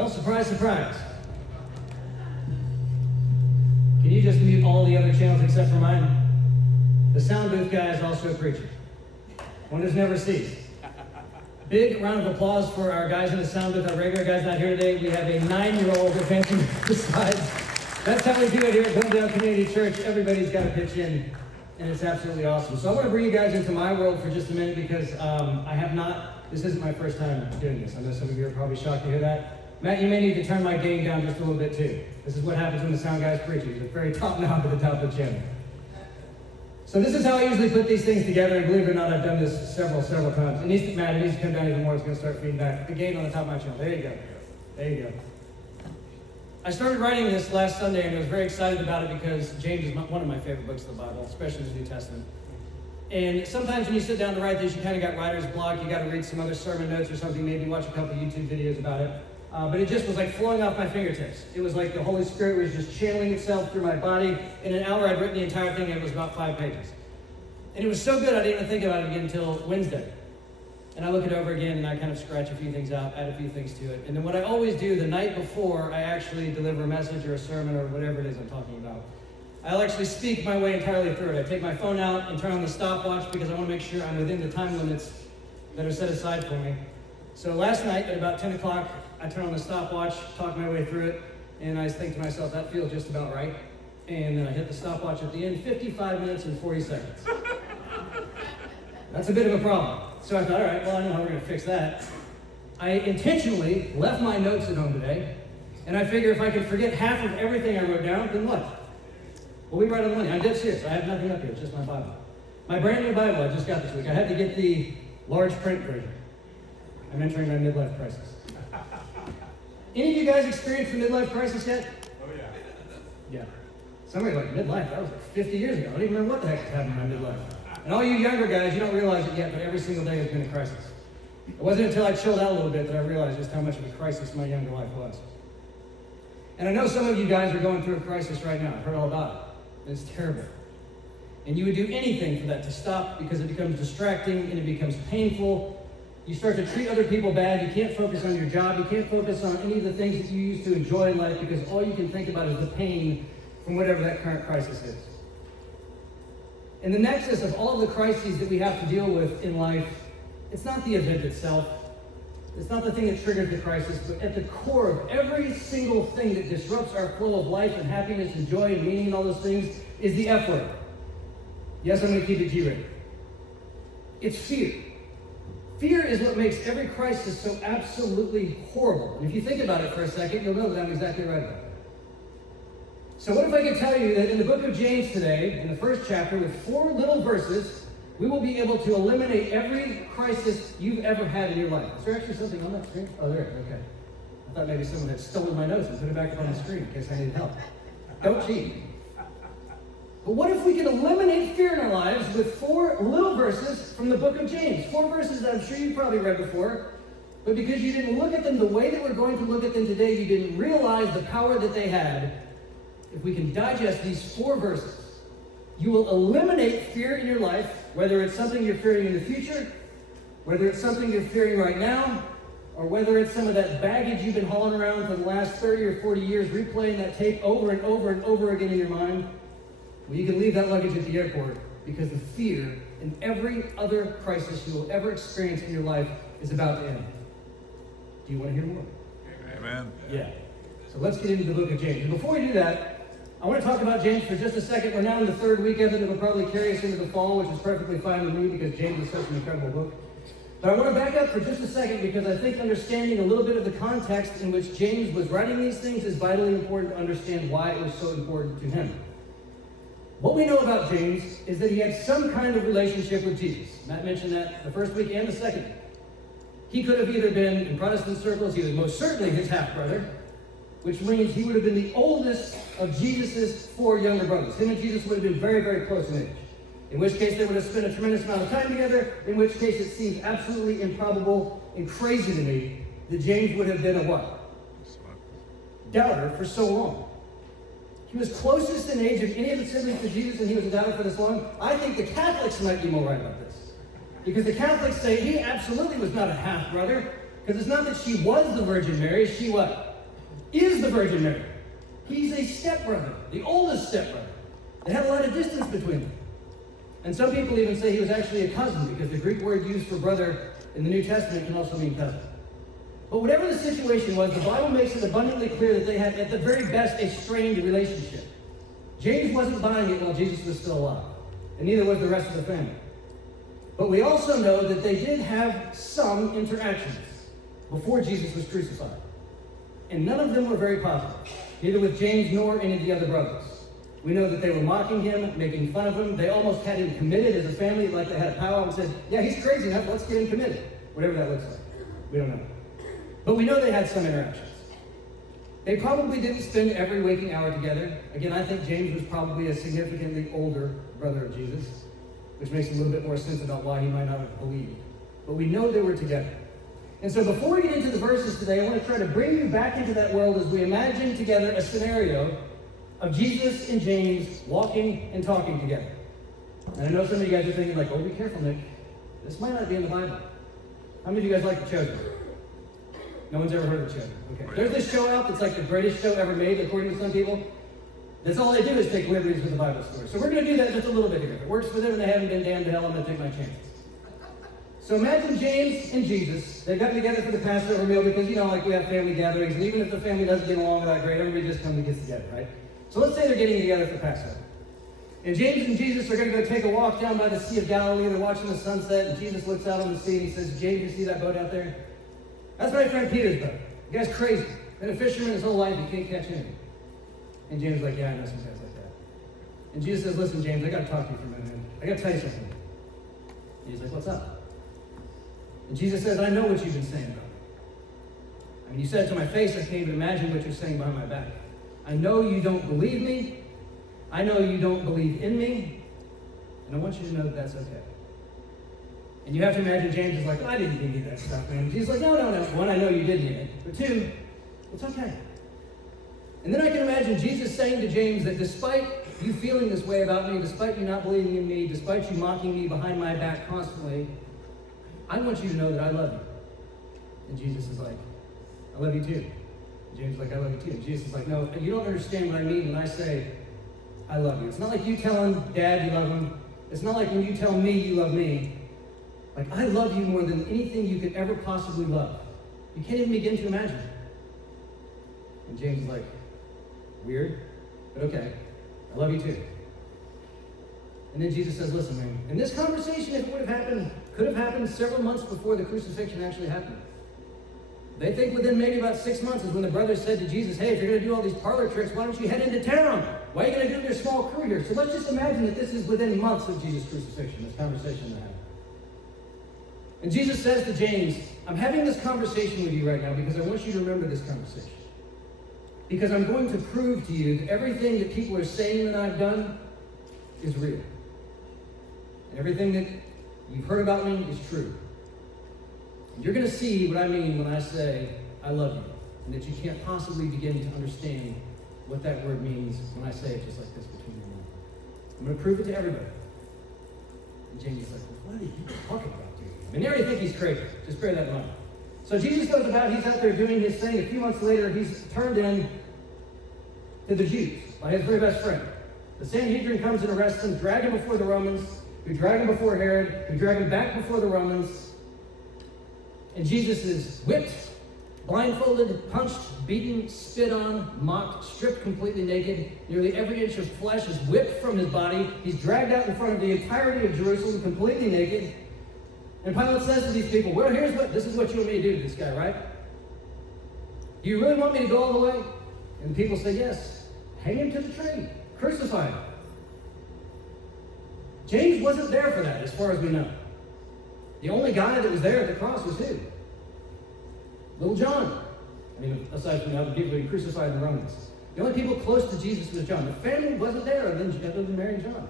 Well, surprise, surprise. Can you just mute all the other channels except for mine? The sound booth guy is also a preacher. Wonders never cease. Big round of applause for our guys in the sound booth. Our regular guys not here today. We have a 9-year-old advancing besides. That's how we do it here at Glendale Community Church. Everybody's got to pitch in, and it's absolutely awesome. So I want to bring you guys into my world for just a minute because I have not, this isn't my first time doing this. I know some of you are probably shocked to hear that. Matt, you may need to turn my gain down just a little bit too. This is what happens when the sound guy's preaching. He's a very top knob at the top of the channel. So this is how I usually put these things together, and believe it or not, I've done this several times. Matt, it needs to come down even more. It's going to start feeding back. The gain on the top of my channel. There you go. There you go. I started writing this last Sunday, and I was very excited about it because James is one of my favorite books of the Bible, especially the New Testament. And sometimes when you sit down to write this, you kind of got writer's block. You got to read some other sermon notes or something, maybe watch a couple YouTube videos about it. But it just was like flowing off my fingertips. It was like the Holy Spirit was just channeling itself through my body. In an hour, I'd written the entire thing, and it was about 5 pages. And it was so good, I didn't even think about it again until Wednesday. And I look it over again, and I kind of scratch a few things out, add a few things to it. And then what I always do the night before I actually deliver a message or a sermon or whatever it is I'm talking about, I'll actually speak my way entirely through it. I take my phone out and turn on the stopwatch because I want to make sure I'm within the time limits that are set aside for me. So last night at about 10 o'clock, I turn on the stopwatch, talk my way through it, and I think to myself, that feels just about right. And then I hit the stopwatch at the end, 55 minutes and 40 seconds. That's a bit of a problem. So I thought, all right, well, I know how we're going to fix that. I intentionally left my notes at home today, and I figure if I could forget half of everything I wrote down, then what? Well, we write on the money. I'm dead serious. I have nothing up here. It's just my Bible. My brand new Bible I just got this week. I had to get the large print version. I'm entering my midlife crisis. Any of you guys experienced the midlife crisis yet? Oh, yeah. Yeah. Somebody like, midlife? That was like 50 years ago. I don't even remember what the heck happened in my midlife. And all you younger guys, you don't realize it yet, but every single day has been a crisis. It wasn't until I chilled out a little bit that I realized just how much of a crisis my younger life was. And I know some of you guys are going through a crisis right now. I've heard all about it. It's terrible. And you would do anything for that to stop because it becomes distracting and it becomes painful. You start to treat other people bad. You can't focus on your job. You can't focus on any of the things that you used to enjoy in life because all you can think about is the pain from whatever that current crisis is. And the nexus of all of the crises that we have to deal with in life, it's not the event itself. It's not the thing that triggered the crisis, but at the core of every single thing that disrupts our flow of life and happiness and joy and meaning and all those things is the F word. Yes, I'm going to keep it G-rated. It's fear. Fear is what makes every crisis so absolutely horrible. And if you think about it for a second, you'll know that I'm exactly right about that. So what if I could tell you that in the book of James today, in the first chapter, with 4 little verses, we will be able to eliminate every crisis you've ever had in your life. Is there actually something on that screen? Oh, there is. Okay. I thought maybe someone had stolen my notes and put it back up on the screen in case I needed help. Don't cheat. But what if we could eliminate fear in our lives with 4 little verses from the book of James? 4 verses that I'm sure you've probably read before, but because you didn't look at them the way that we're going to look at them today, you didn't realize the power that they had. If we can digest these 4 verses, you will eliminate fear in your life, whether it's something you're fearing in the future, whether it's something you're fearing right now, or whether it's some of that baggage you've been hauling around for the last 30 or 40 years, replaying that tape over and over and over again in your mind. Well, you can leave that luggage at the airport because the fear in every other crisis you will ever experience in your life is about to end. Do you want to hear more? Amen. Yeah. So let's get into the book of James. And before we do that, I want to talk about James for just a second. We're now in the 3rd week of it. It'll probably carry us into the fall, which is perfectly fine with me because James is such an incredible book. But I want to back up for just a second because I think understanding a little bit of the context in which James was writing these things is vitally important to understand why it was so important to him. What we know about James is that he had some kind of relationship with Jesus. Matt mentioned that the first week and the second week. He could have either been, in Protestant circles, he was most certainly his half-brother, which means he would have been the oldest of Jesus' 4 younger brothers. Him and Jesus would have been very, very close in age. In which case they would have spent a tremendous amount of time together, in which case it seems absolutely improbable and crazy to me that James would have been a what? Doubter for so long. He was closest in age of any of the siblings to Jesus, and he was a doubter for this long. I think the Catholics might be more right about this. Because the Catholics say he absolutely was not a half-brother, because it's not that she was the Virgin Mary, she what? is the Virgin Mary. He's a stepbrother, the oldest stepbrother. They had a lot of distance between them. And some people even say he was actually a cousin, because the Greek word used for brother in the New Testament can also mean cousin. But whatever the situation was, the Bible makes it abundantly clear that they had, at the very best, a strained relationship. James wasn't buying it while Jesus was still alive, and neither was the rest of the family. But we also know that they did have some interactions before Jesus was crucified. And none of them were very positive, neither with James nor any of the other brothers. We know that they were mocking him, making fun of him. They almost had him committed as a family, like they had a powwow and said, yeah, he's crazy enough, let's get him committed. Whatever that looks like. We don't know. But we know they had some interactions. They probably didn't spend every waking hour together. Again, I think James was probably a significantly older brother of Jesus, which makes a little bit more sense about why he might not have believed. But we know they were together. And so before we get into the verses today, I want to try to bring you back into that world as we imagine together a scenario of Jesus and James walking and talking together. And I know some of you guys are thinking like, oh, be careful, Nick. This might not be in the Bible. How many of you guys like The Chosen? No one's ever heard of The Chosen. Okay. There's this show out that's like the greatest show ever made, according to some people. That's all they do is take liberties with the Bible story. So we're going to do that just a little bit here. If it works for them and they haven't been damned to hell, I'm going to take my chances. So imagine James and Jesus. They've gotten together for the Passover meal because, like we have family gatherings, and even if the family doesn't get along that great, everybody just comes and gets together, right? So let's say they're getting together for Passover. And James and Jesus are going to go take a walk down by the Sea of Galilee. They're watching the sunset, and Jesus looks out on the sea and he says, James, you see that boat out there? That's my friend Peter's boat. The guy's crazy. Been a fisherman his whole life, he can't catch anything. And James is like, yeah, I know some guys like that. And Jesus says, listen, James, I got to talk to you for a minute, man. I got to tell you something. And he's like, what's up? And Jesus says, I know what you've been saying about me. I mean, you said it to my face, I can't even imagine what you're saying behind my back. I know you don't believe me. I know you don't believe in me. And I want you to know that that's okay. And you have to imagine James is like, I didn't need that stuff, man. Jesus is like, no. One, I know you did need it. But two, it's okay. And then I can imagine Jesus saying to James that despite you feeling this way about me, despite you not believing in me, despite you mocking me behind my back constantly, I want you to know that I love you. And Jesus is like, I love you too. And James is like, I love you too. And Jesus is like, no, you don't understand what I mean when I say, I love you. It's not like you telling Dad you love him. It's not like when you tell me you love me. Like, I love you more than anything you could ever possibly love. You can't even begin to imagine. And James is like, weird, but okay. I love you too. And then Jesus says, listen, man, and this conversation, if it would have happened, could have happened several months before the crucifixion actually happened. They think within maybe about 6 months is when the brothers said to Jesus, hey, if you're going to do all these parlor tricks, why don't you head into town? Why are you going to do your small crew here? So let's just imagine that this is within months of Jesus' crucifixion, this conversation that happened. And Jesus says to James, I'm having this conversation with you right now because I want you to remember this conversation. Because I'm going to prove to you that everything that people are saying that I've done is real. And everything that you've heard about me is true. And you're going to see what I mean when I say, I love you. And that you can't possibly begin to understand what that word means when I say it just like this between you and me. I'm going to prove it to everybody. And James is like, well, what are you talking about, dude? I mean, they already think he's crazy. Just bear that in mind. So Jesus goes about, he's out there doing his thing. A few months later, he's turned in to the Jews by his very best friend. The Sanhedrin comes and arrests him, drag him before the Romans, who drag him before Herod, who drag him back before the Romans. And Jesus is whipped, blindfolded, punched, beaten, spit on, mocked, stripped completely naked. Nearly every inch of flesh is whipped from his body. He's dragged out in front of the entirety of Jerusalem completely naked. And Pilate says to these people, well, this is what you want me to do to this guy, right? Do you really want me to go all the way? And the people say, yes. Hang him to the tree. Crucify him. James wasn't there for that, as far as we know. The only guy that was there at the cross was who? Little John. I mean, aside from the other people who crucified the Romans. The only people close to Jesus was John. The family wasn't there other than Mary and John.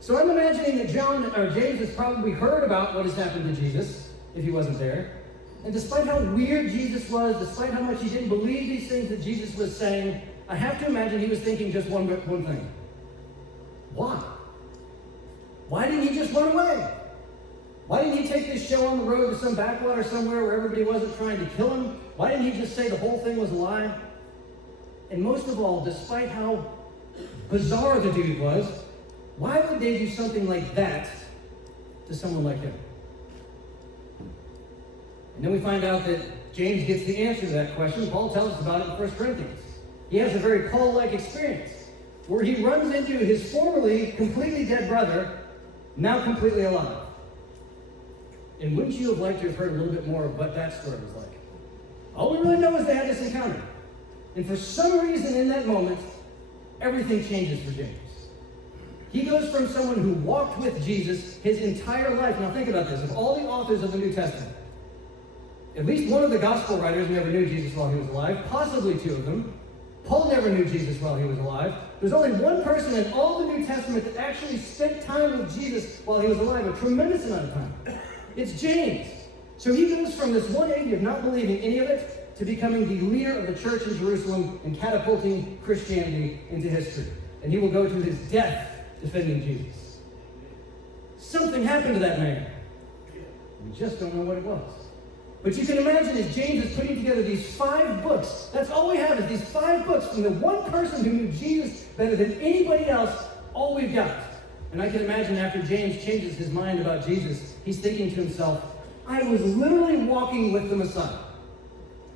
So I'm imagining that James has probably heard about what has happened to Jesus, if he wasn't there. And despite how weird Jesus was, despite how much he didn't believe these things that Jesus was saying, I have to imagine he was thinking just one thing. Why? Why didn't he just run away? Why didn't he take this show on the road to some backwater somewhere where everybody wasn't trying to kill him? Why didn't he just say the whole thing was a lie? And most of all, despite how bizarre the dude was, why would they do something like that to someone like him? And then we find out that James gets the answer to that question. Paul tells us about it in 1 Corinthians. He has a very Paul-like experience where he runs into his formerly completely dead brother, now completely alive. And wouldn't you have liked to have heard a little bit more of what that story was like? All we really know is they had this encounter. And for some reason in that moment, everything changes for James. He goes from someone who walked with Jesus his entire life. Now think about this. Of all the authors of the New Testament, at least one of the gospel writers never knew Jesus while he was alive, possibly two of them. Paul never knew Jesus while he was alive. There's only one person in all the New Testament that actually spent time with Jesus while he was alive, a tremendous amount of time. It's James. So he goes from this 180 of not believing any of it to becoming the leader of the church in Jerusalem and catapulting Christianity into history. And he will go to his death defending Jesus. Something happened to that man. We just don't know what it was. But you can imagine as James is putting together these 5 books, that's all we have is these 5 books from the one person who knew Jesus better than anybody else, all we've got. And I can imagine after James changes his mind about Jesus, he's thinking to himself, I was literally walking with the Messiah.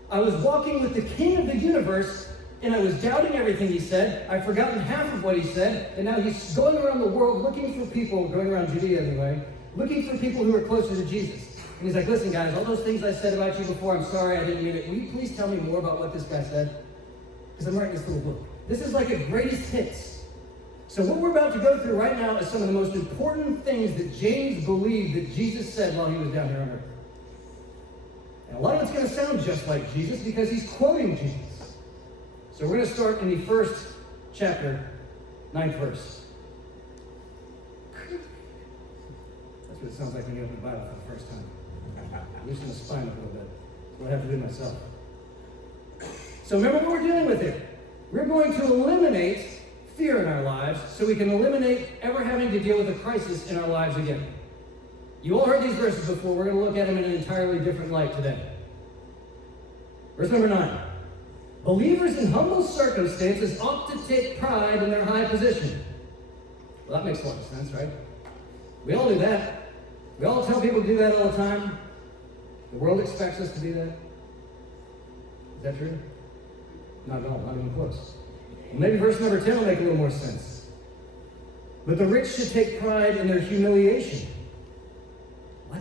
I was walking with the King of the universe, and I was doubting everything he said. I've forgotten half of what he said, and now he's going around the world looking for people, going around Judea anyway, looking for people who are closer to Jesus. And he's like, listen guys, all those things I said about you before, I'm sorry, I didn't mean it. Will you please tell me more about what this guy said? Because I'm writing this little book. This is like a greatest hits. So what we're about to go through right now is some of the most important things that James believed that Jesus said while he was down here on earth. And a lot of it's going to sound just like Jesus because he's quoting Jesus. So we're going to start in the first chapter, 9th verse. That's what it sounds like when you open the Bible for the first time. Loosen the spine up a little bit. That's what I have to do myself. So remember what we're dealing with here. We're going to eliminate fear in our lives so we can eliminate ever having to deal with a crisis in our lives again. You all heard these verses before. We're going to look at them in an entirely different light today. Verse number 9. Believers in humble circumstances ought to take pride in their high position. Well, that makes a lot of sense, right? We all do that. We all tell people to do that all the time. The world expects us to do that. Is that true? Not at all, not even close. Well, maybe verse number 10 will make a little more sense. But the rich should take pride in their humiliation. What?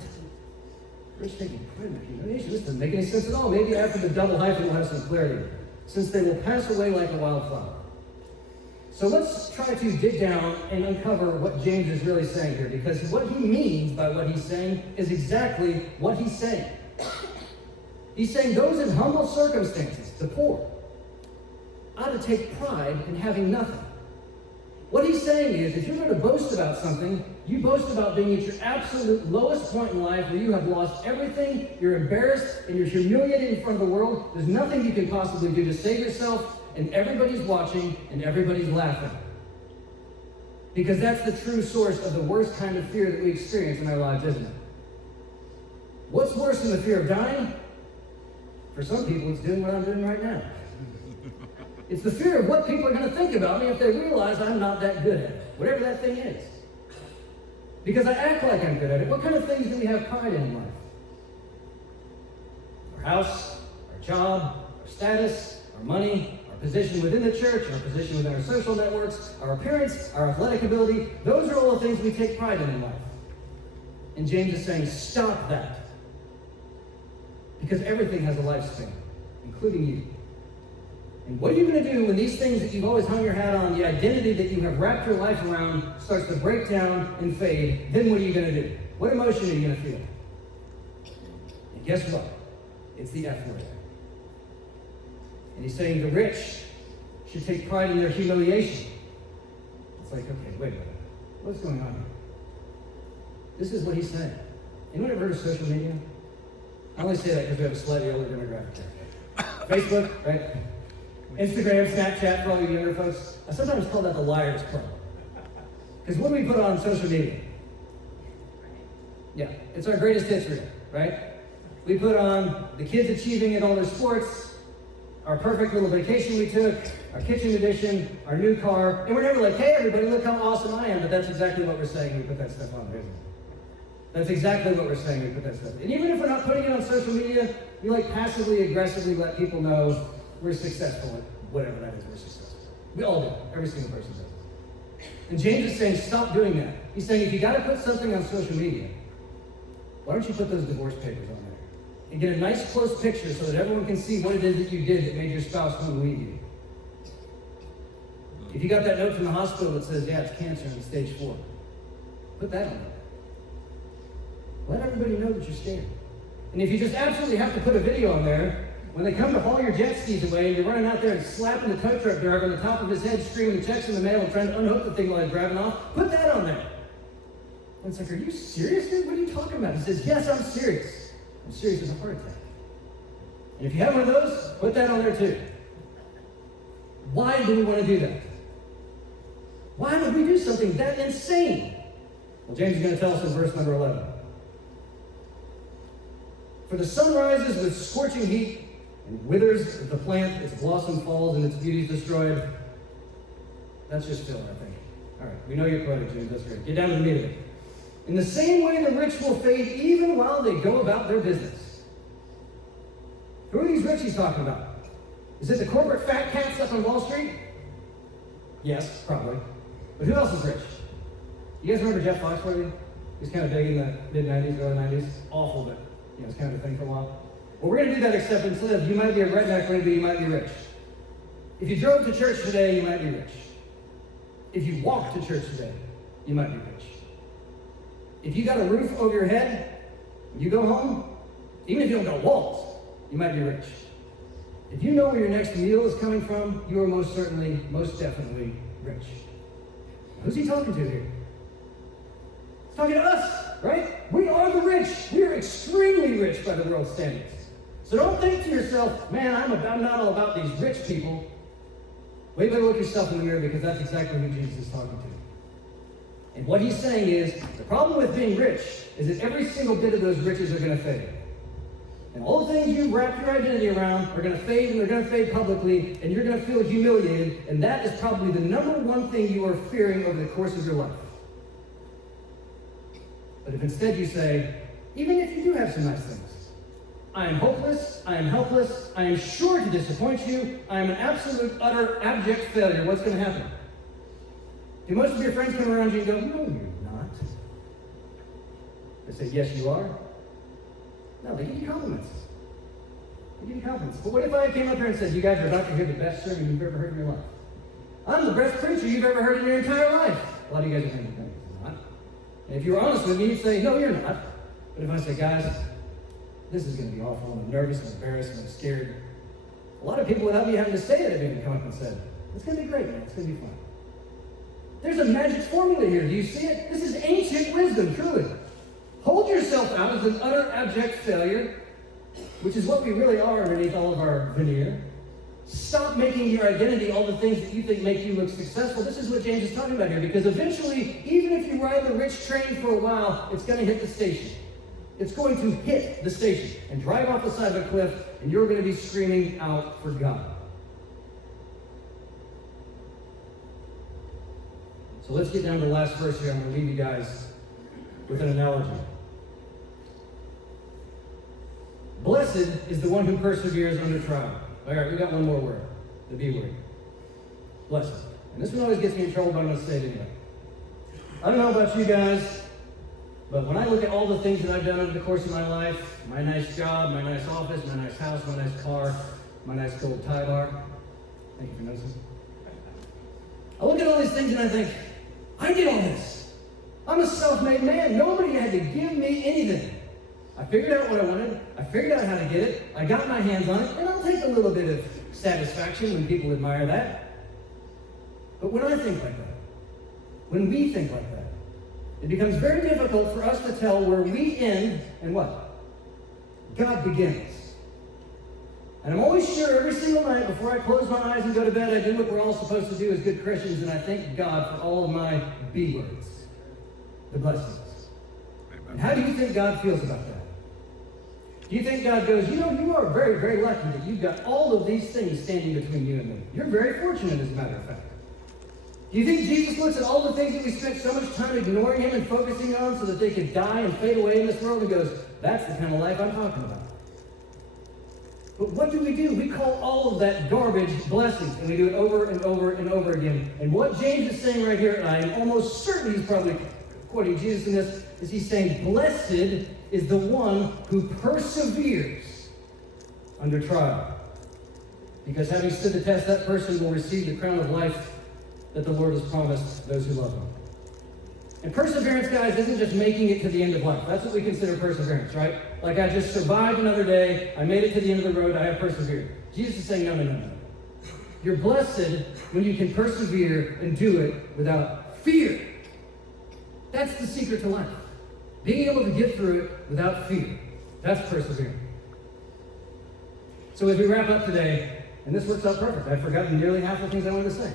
Rich taking pride in their humiliation? This doesn't make any sense at all. Maybe after the double hyphen we'll have some clarity. Since they will pass away like a wildflower. So let's try to dig down and uncover what James is really saying here, because what he means by what he's saying is exactly what he's saying. He's saying those in humble circumstances, the poor, ought to take pride in having nothing. What he's saying is, if you're going to boast about something, you boast about being at your absolute lowest point in life where you have lost everything, you're embarrassed, and you're humiliated in front of the world. There's nothing you can possibly do to save yourself, and everybody's watching, and everybody's laughing. Because that's the true source of the worst kind of fear that we experience in our lives, isn't it? What's worse than the fear of dying? For some people, it's doing what I'm doing right now. It's the fear of what people are going to think about me if they realize I'm not that good at it, whatever that thing is. Because I act like I'm good at it. What kind of things do we have pride in life? Our house, our job, our status, our money, our position within the church, our position within our social networks, our appearance, our athletic ability. Those are all the things we take pride in life. And James is saying, stop that. Because everything has a lifespan, including you. And what are you going to do when these things that you've always hung your hat on, the identity that you have wrapped your life around, starts to break down and fade? Then what are you going to do? What emotion are you going to feel? And guess what? It's the F word. And he's saying the rich should take pride in their humiliation. It's like, okay, wait a minute. What's going on here? This is what he's saying. Anyone ever heard of social media? I only say that because we have a slightly older demographic here. Facebook, right? Instagram, Snapchat, for all you younger folks. I sometimes call that the liar's club. Because what do we put on social media? Yeah, it's our greatest hits reel, right? We put on the kids achieving at all their sports, our perfect little vacation we took, our kitchen edition, our new car, and we're never like, hey everybody, look how awesome I am, but that's exactly what we're saying when we put that stuff on there, isn't it? That's exactly what we're saying when we put that stuff. And even if we're not putting it on social media, we like passively, aggressively let people know we're successful at whatever that is, we're successful. We all do, every single person does. And James is saying, stop doing that. He's saying, if you gotta put something on social media, why don't you put those divorce papers on there? And get a nice close picture so that everyone can see what it is that you did that made your spouse want to leave you. If you got that note from the hospital that says, yeah, it's cancer in stage 4, put that on there. Let everybody know that you're scared. And if you just absolutely have to put a video on there, when they come to haul your jet skis away and you're running out there and slapping the tow truck driver on the top of his head, screaming checks in the mail and trying to unhook the thing while he's driving off, put that on there. And it's like, are you serious, dude? What are you talking about? He says, yes, I'm serious. I'm serious as a heart attack. And if you have one of those, put that on there too. Why do we want to do that? Why would we do something that insane? Well, James is going to tell us in verse number 11. For the sun rises with scorching heat and withers the plant, its blossom falls and its beauty is destroyed. That's just filler, I think. All right, we know you're poetic, James. That's great. Get down to the meat of it. In the same way, the rich will fade even while they go about their business. Who are these rich he's talking about? Is it the corporate fat cats up on Wall Street? Yes, probably. But who else is rich? You guys remember Jeff Foxworthy? He was kind of big in the mid-90s, early 90s. Awful, but it's kind of a thing for a while. Well, we're going to do that except instead of you might be a redneck, we're going to be you might be rich. If you drove to church today, you might be rich. If you walked to church today, you might be rich. If you got a roof over your head, you go home, even if you don't got walls, you might be rich. If you know where your next meal is coming from, you are most certainly, most definitely rich. Who's he talking to here? He's talking to us, right? We are the rich. We are extremely rich by the world's standards. So don't think to yourself, man, I'm not all about these rich people. Well, you better look yourself in the mirror because that's exactly who Jesus is talking to. And what he's saying is, the problem with being rich is that every single bit of those riches are going to fade. And all the things you wrap your identity around are going to fade, and they're going to fade publicly, and you're going to feel humiliated, and that is probably the number one thing you are fearing over the course of your life. But if instead you say, even if you do have some nice things, I am hopeless, I am helpless, I am sure to disappoint you, I am an absolute, utter, abject failure, what's going to happen? Do most of your friends come around you and go, no, you're not? They say, yes, you are. No, they give you compliments. They give you compliments. But what if I came up here and said, you guys are about to hear the best sermon you've ever heard in your life? I'm the best preacher you've ever heard in your entire life. A lot of you guys are thinking, no, he's not. And if you were honest with me, you'd say, no, you're not. But if I say, guys, this is going to be awful, and I'm nervous, and embarrassed, and I'm scared, a lot of people without me having to say it have even come up and said, it's going to be great, man. It's going to be fun. There's a magic formula here. Do you see it? This is ancient wisdom, truly. Hold yourself out as an utter abject failure, which is what we really are underneath all of our veneer. Stop making your identity all the things that you think make you look successful. This is what James is talking about here, because eventually, even if you ride the rich train for a while, it's going to hit the station. It's going to hit the station and drive off the side of a cliff, and you're going to be screaming out for God. So let's get down to the last verse here. I'm going to leave you guys with an analogy. Blessed is the one who perseveres under trial. All right, we got one more word, the B word. Blessed. And this one always gets me in trouble, but I'm going to say it anyway. I don't know about you guys, but when I look at all the things that I've done over the course of my life, my nice job, my nice office, my nice house, my nice car, my nice gold tie bar, thank you for noticing. I look at all these things and I think, I did all this. I'm a self-made man. Nobody had to give me anything. I figured out what I wanted. I figured out how to get it. I got my hands on it, and I'll take a little bit of satisfaction when people admire that. But when I think like that, when we think like that, it becomes very difficult for us to tell where we end and what? God begins. And I'm always sure every single night before I close my eyes and go to bed, I do what we're all supposed to do as good Christians, and I thank God for all of my B words, the blessings. And how do you think God feels about that? Do you think God goes, you know, you are very, very lucky that you've got all of these things standing between you and me. You're very fortunate, as a matter of fact. Do you think Jesus looks at all the things that we spent so much time ignoring him and focusing on so that they could die and fade away in this world and goes, that's the kind of life I'm talking about? But what do? We call all of that garbage blessings, and we do it over and over and over again. And what James is saying right here, and I am almost certain he's probably quoting Jesus in this, is he's saying, blessed is the one who perseveres under trial. Because having stood the test, that person will receive the crown of life that the Lord has promised those who love him. And perseverance, guys, isn't just making it to the end of life. That's what we consider perseverance, right? Like, I just survived another day, I made it to the end of the road, I have persevered. Jesus is saying, no. You're blessed when you can persevere and do it without fear. That's the secret to life. Being able to get through it without fear. That's persevering. So as we wrap up today, and this works out perfect, I've forgotten nearly half the things I wanted to say.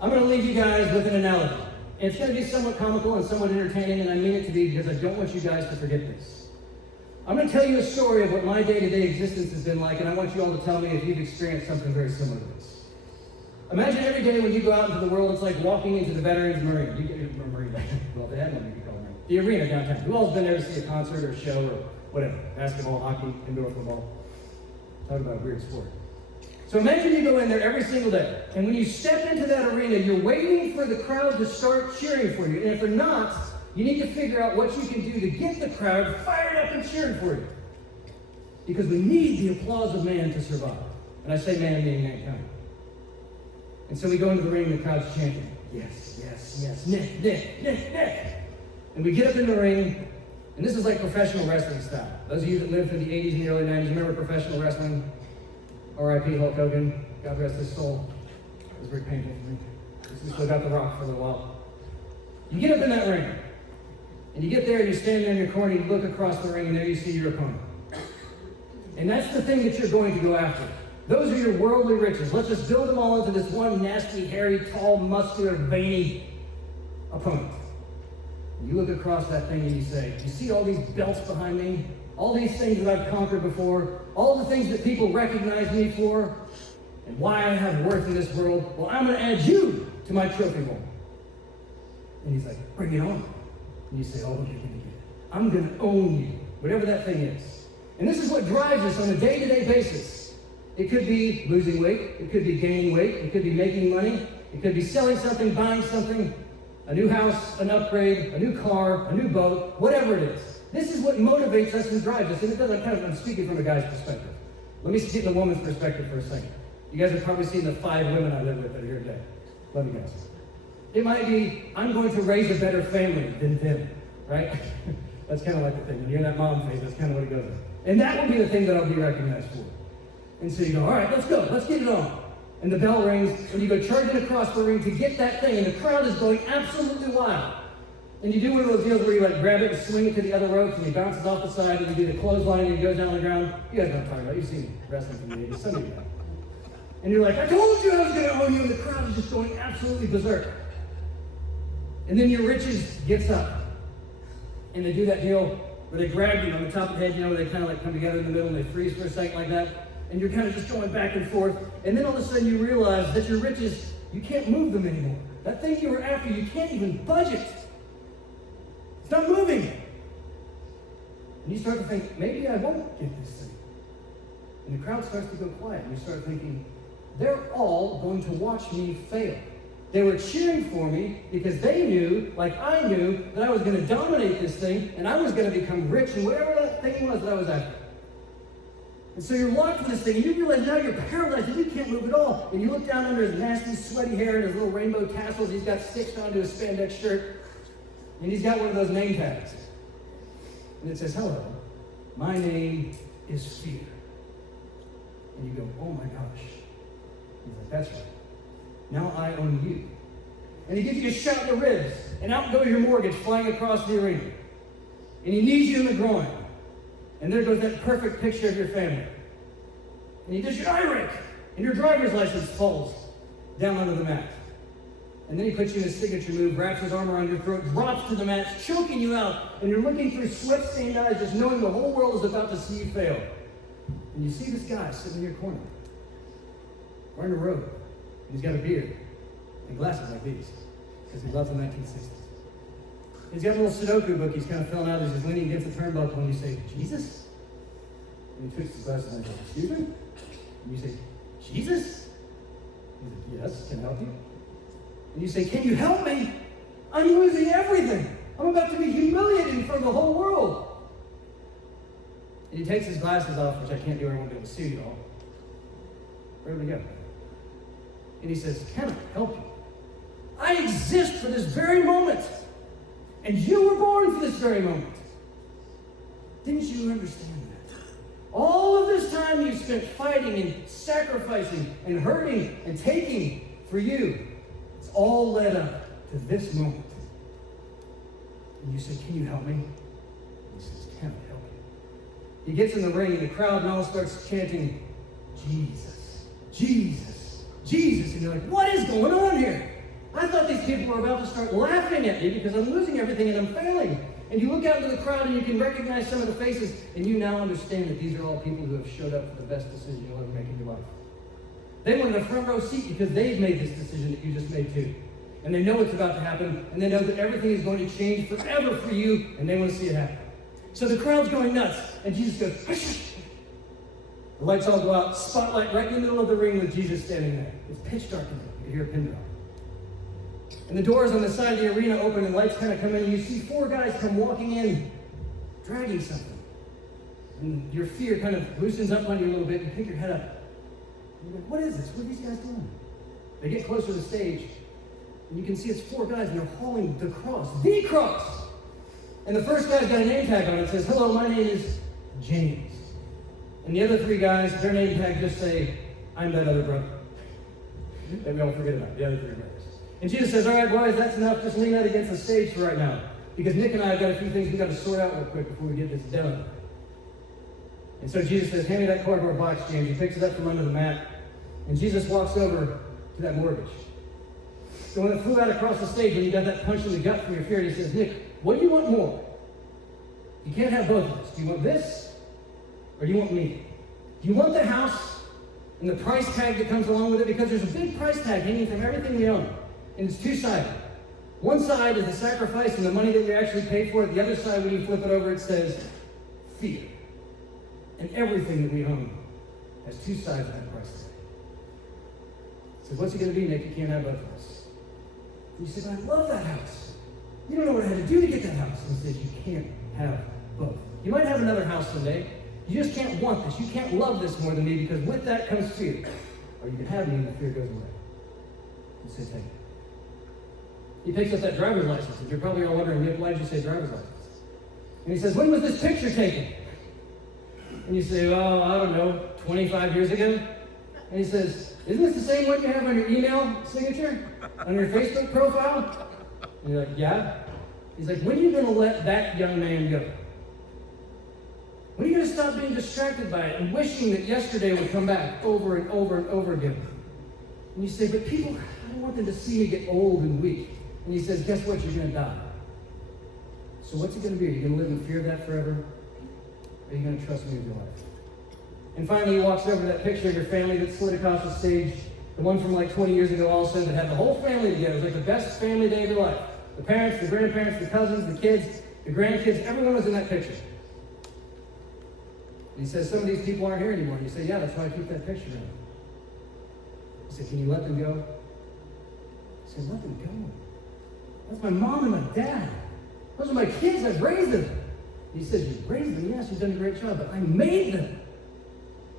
I'm going to leave you guys with an analogy. And it's going to be somewhat comical and somewhat entertaining, and I mean it to be because I don't want you guys to forget this. I'm going to tell you a story of what my day-to-day existence has been like, and I want you all to tell me if you've experienced something very similar to this. Imagine every day when you go out into the world, it's like walking into the Veterans Marine. Well, they had one, you could call it the arena downtown. Who all's been there to see a concert or a show or whatever? Basketball, hockey, indoor football. Talk about a weird sport. So imagine you go in there every single day, and when you step into that arena, you're waiting for the crowd to start cheering for you. And if they're not, you need to figure out what you can do to get the crowd fired up and cheering for you. Because we need the applause of man to survive. And I say man being mankind. And so we go into the ring and the crowd's chanting, yes, yes, yes, Nick, Nick, Nick, Nick. And we get up in the ring, and this is like professional wrestling style. Those of you that lived through the 80s and the early 90s, remember professional wrestling? R.I.P. Hulk Hogan, God rest his soul. It was very painful for me. We still got the Rock for a little while. You get up in that ring, and you get there and you stand there in your corner and you look across the ring and there you see your opponent. And that's the thing that you're going to go after. Those are your worldly riches. Let's just build them all into this one nasty, hairy, tall, muscular, veiny opponent. And you look across that thing and you say, you see all these belts behind me? All these things that I've conquered before, all the things that people recognize me for, and why I have worth in this world, well, I'm going to add you to my trophy wall. And he's like, bring it on. And you say, oh, I'm going to own you, whatever that thing is. And this is what drives us on a day-to-day basis. It could be losing weight, it could be gaining weight, it could be making money, it could be selling something, buying something, a new house, an upgrade, a new car, a new boat, whatever it is. This is what motivates us and drives us. And it doesn't I'm speaking from a guy's perspective. Let me get in the woman's perspective for a second. You guys have probably seen the 5 women I live with that are here today. Love you guys. It might be, I'm going to raise a better family than them, right? That's kind of like the thing. When you're in that mom phase, that's kind of what it goes with. And that will be the thing that I'll be recognized for. And so you go, all right, let's go. Let's get it on. And the bell rings, and you go charging across the ring to get that thing, and the crowd is going absolutely wild. And you do one of those deals where you like grab it and swing it to the other ropes, and he bounces off the side, and you do the clothesline, and he goes down on the ground. You guys know what I'm talking about. You've seen wrestling from the 80s. Some of you have. And you're like, I told you I was going to own you, and the crowd is just going absolutely berserk. And then your riches gets up. And they do that deal where they grab you on the top of the head, you know, where they kind of like come together in the middle, and they freeze for a second like that. And you're kind of just going back and forth. And then all of a sudden you realize that your riches, you can't move them anymore. That thing you were after, you can't even budget. It's not moving. And you start to think, maybe I won't get this thing. And the crowd starts to go quiet. And you start thinking, they're all going to watch me fail. They were cheering for me because they knew, like I knew, that I was going to dominate this thing and I was going to become rich and whatever that thing was that I was after. And so you're locked in this thing and you realize now you're paralyzed and you can't move at all. And you look down under his nasty, sweaty hair and his little rainbow tassels he's got stitched onto his spandex shirt. And he's got one of those name tags. And it says, hello, my name is Fear. And you go, oh my gosh. He's like, that's right. Now I own you. And he gives you a shot in the ribs, and out goes your mortgage flying across the arena. And he knees you in the groin. And there goes that perfect picture of your family. And he does your eye rake, and your driver's license falls down under the mat. And then he puts you in his signature move, wraps his arm around your throat, drops to the mat, choking you out, and you're looking through sweat-stained eyes, just knowing the whole world is about to see you fail. And you see this guy sitting in your corner, wearing a robe, and he's got a beard and glasses like these, because he loves the 1960s. He's got a little Sudoku book he's kind of filling out as he's leaning against the turnbuckle, and you say, Jesus? And he twists his glasses and he says, excuse me? And you say, Jesus? He's like, yes, can I help you? And you say, can you help me? I'm losing everything. I'm about to be humiliated in front of the whole world. And he takes his glasses off, which I can't do, I won't be able to see you all. Where did we go? And he says, can I help you? I exist for this very moment. And you were born for this very moment. Didn't you understand that? All of this time you spent fighting and sacrificing and hurting and taking for you, it's all led up to this moment. And you say, can you help me? And he says, can I help you? He gets in the ring and the crowd now starts chanting, Jesus, Jesus, Jesus. And you're like, what is going on here? I thought these people were about to start laughing at me because I'm losing everything and I'm failing. And you look out into the crowd and you can recognize some of the faces, and you now understand that these are all people who have showed up for the best decision you'll ever make in your life. They wanted a front row seat because they've made this decision that you just made too. And they know what's about to happen, and they know that everything is going to change forever for you, and they want to see it happen. So the crowd's going nuts, and Jesus goes, hush, hush. The lights all go out, spotlight right in the middle of the ring with Jesus standing there. It's pitch dark in there. You can hear a pin drop. And the doors on the side of the arena open and lights kind of come in, and you see four guys come walking in, dragging something. And your fear kind of loosens up on you a little bit, and you pick your head up. And you're like, what is this? What are these guys doing? They get closer to the stage, and you can see it's four guys, and they're hauling the cross. The cross! And the first guy's got a name tag on it that says, hello, my name is James. And the other three guys, their name tag just say, I'm that other brother. That we all forget about, the other three brothers. And Jesus says, all right, boys, that's enough. Just lean that against the stage for right now. Because Nick and I have got a few things we've got to sort out real quick before we get this done. And so Jesus says, hand me that cardboard box, James. He picks it up from under the mat. And Jesus walks over to that mortgage. So when it flew out across the stage, when you got that punch in the gut from your fear, he says, Nick, what do you want more? You can't have both of us. Do you want this, or do you want me? Do you want the house and the price tag that comes along with it? Because there's a big price tag hanging from everything we own. And it's two-sided. One side is the sacrifice and the money that we actually paid for it. The other side, when you flip it over, it says fear. And everything that we own has two sides of that price tag. He says, what's it going to be, Nick? You can't have both of us. And you say, I love that house. You don't know what I had to do to get that house. And he says, you can't have both. You might have another house someday. You just can't want this. You can't love this more than me, because with that comes fear. Or you can have me and the fear goes away. He says, take it. He picks up that driver's license, and you're probably all wondering, Nick, why did you say driver's license? And he says, when was this picture taken? And you say, oh, I don't know, 25 years ago? And he says, isn't this the same one you have on your email signature? On your Facebook profile? And you're like, yeah. He's like, when are you going to let that young man go? When are you going to stop being distracted by it and wishing that yesterday would come back over and over and over again? And you say, but people, I don't want them to see me get old and weak. And he says, guess what? You're going to die. So what's it going to be? Are you going to live in fear of that forever? Or are you going to trust me with your life? And finally, he walks over to that picture of your family that slid across the stage. The one from like 20 years ago all of a sudden that had the whole family together. It was like the best family day of your life. The parents, the grandparents, the cousins, the kids, the grandkids, everyone was in that picture. And he says, some of these people aren't here anymore. And you say, yeah, that's why I keep that picture in. He said, can you let them go? He said, let them go. That's my mom and my dad. Those are my kids. I've raised them. He said, you raised them? Yes, you've done a great job, but I made them.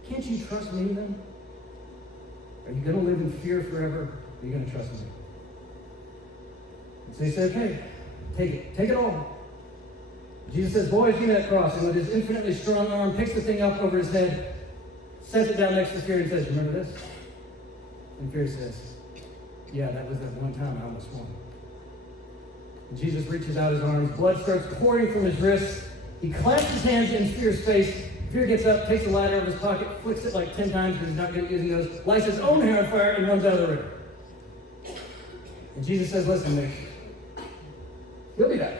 Can't you trust me then? Are you going to live in fear forever? Or are you going to trust me? And so he said, okay, take it. Take it all. Jesus says, boys, give me that cross. And with his infinitely strong arm, picks the thing up over his head, sets it down next to fear and says, remember this? And fear says, yeah, that was that one time I almost won. And Jesus reaches out his arms. Blood starts pouring from his wrists. He clasps his hands in Fear's face. Fear gets up, takes the lighter out of his pocket, flicks it like 10 times because he's not good at using those, lights his own hair on fire, and runs out of the ring. And Jesus says, listen, Nick, he'll be back.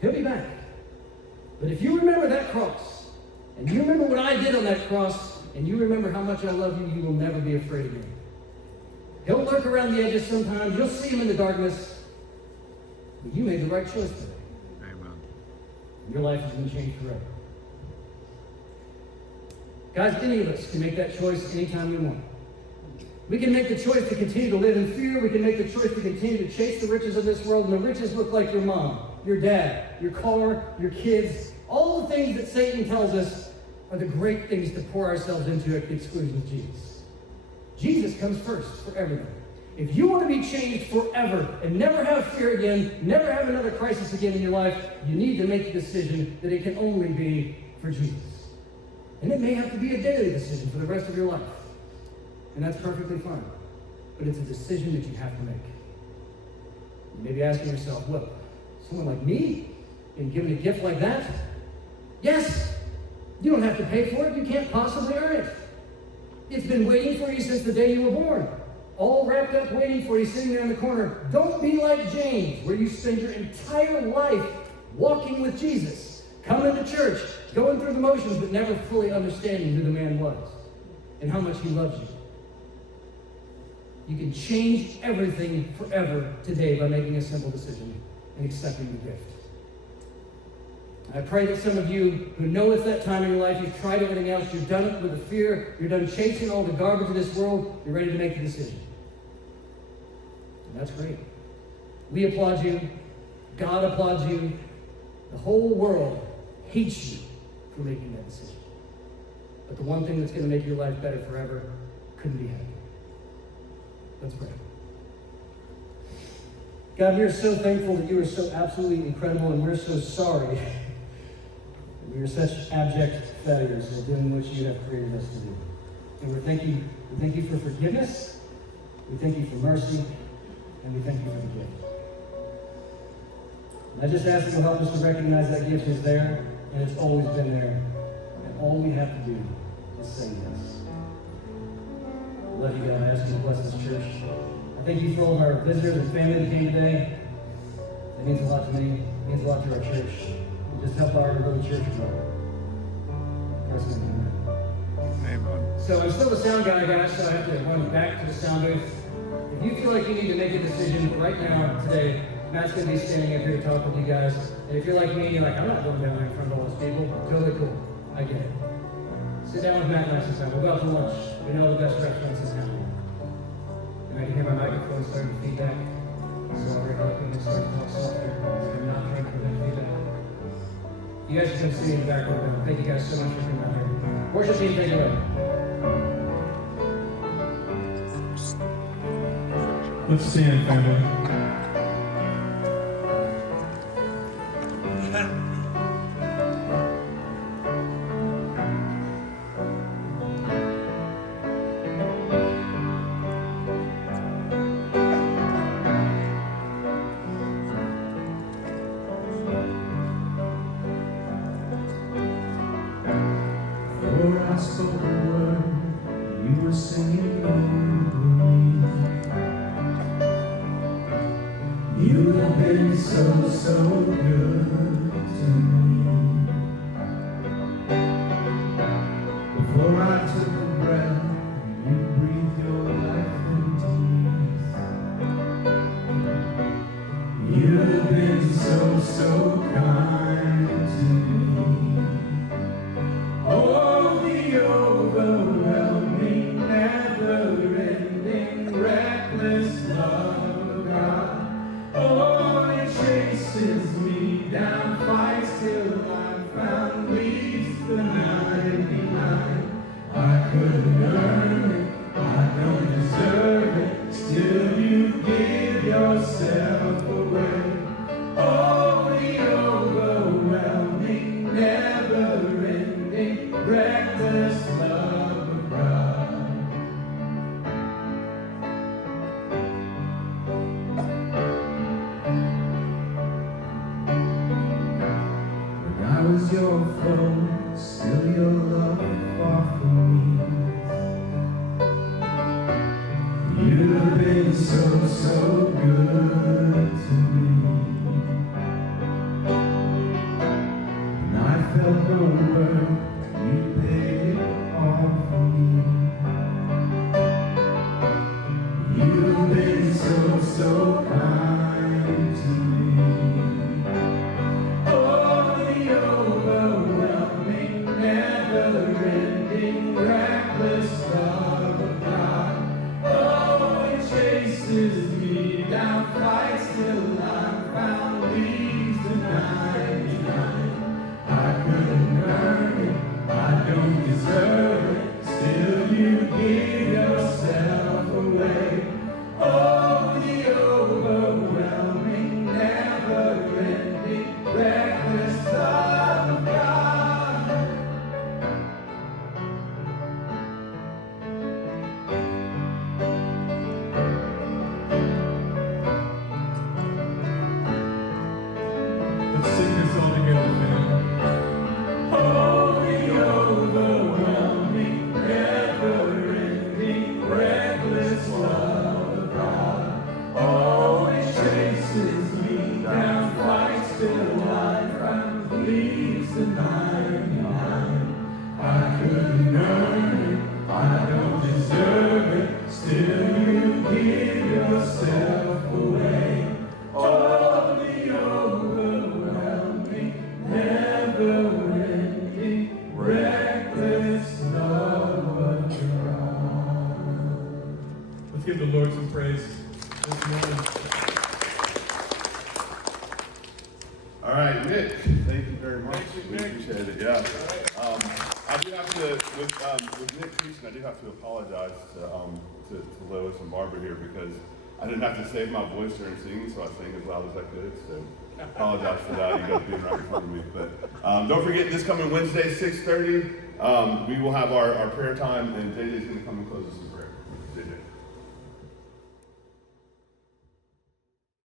He'll be back. But if you remember that cross, and you remember what I did on that cross, and you remember how much I love you, you will never be afraid again. He'll lurk around the edges sometimes. You'll see him in the darkness. But you made the right choice today. Amen. Your life is going to change forever. Guys, any of us can make that choice anytime we want. We can make the choice to continue to live in fear. We can make the choice to continue to chase the riches of this world. And the riches look like your mom, your dad, your car, your kids. All the things that Satan tells us are the great things to pour ourselves into at the exclusion of Jesus. Jesus comes first for everything. If you want to be changed forever and never have fear again, never have another crisis again in your life, you need to make the decision that it can only be for Jesus. And it may have to be a daily decision for the rest of your life. And that's perfectly fine. But it's a decision that you have to make. You may be asking yourself, look, someone like me being given a gift like that? Yes, you don't have to pay for it. You can't possibly earn it. It's been waiting for you since the day you were born. All wrapped up waiting for you, sitting there in the corner. Don't be like James, where you spend your entire life walking with Jesus, coming to church, going through the motions, but never fully understanding who the man was and how much he loves you. You can change everything forever today by making a simple decision and accepting the gift. I pray that some of you who know it's that time in your life, you've tried everything else, you've done it with the fear, you're done chasing all the garbage of this world, you're ready to make the decision. And that's great. We applaud you. God applauds you. The whole world hates you for making that decision. But the one thing that's going to make your life better forever couldn't be happier. Let's pray. God, we are so thankful that you are so absolutely incredible, and we're so sorry that we are such abject failures at doing what you have created us to do. And we thank you for forgiveness, we thank you for mercy, and we thank you for the gift. And I just ask that you'll help us to recognize that gift is there, and it's always been there, and all we have to do is say yes. I love you, God. I ask you to bless this church. I thank you for all of our visitors and family that came today. It means a lot to me. It means a lot to our church. Just help our little church grow. Amen. So I'm still the sound guy, guys, so I have to run back to the sound booth. If you feel like you need to make a decision right now, today, Matt's going to be standing up here to talk with you guys. And if you're like me, you're like, I'm not going down there in front of all those people. Totally cool. I get it. Sit down with Matt and I sometime. We'll go out to lunch. We know the best restaurants in town. And I can hear my microphone starting to feedback. So I'll break up and start to talk softer. I'm not trying to prevent feedback. You guys can see me in the back row. Thank you guys so much for coming out here. Worship team, take it away. Let's stand, family. Before I spoke a word, you were singing over me. You have been so, so good to me. Before I took a breath, you breathed your life into me. You have been so, so kind to me. Oh, the overwhelming, never-ending, reckless love of God. Oh, it chases me down, fights till I'm found, leaves the 99. I couldn't earn it, I don't deserve it, still you give yourself away. Oh, the overwhelming, never-ending, reckless love of God. When I was your foe, still your love fought for me. You have been so, so All right, Nick, thank you very much. We appreciate it, yeah. I do have to, with Nick preaching, I do have to apologize to Lois and Barbara here because I didn't have to save my voice during singing, so I sang as loud as I could. So apologize for that, you guys being right in front of me. But don't forget, this coming Wednesday, 6:30, we will have our prayer time, and JJ's going to come and close us in prayer. JJ.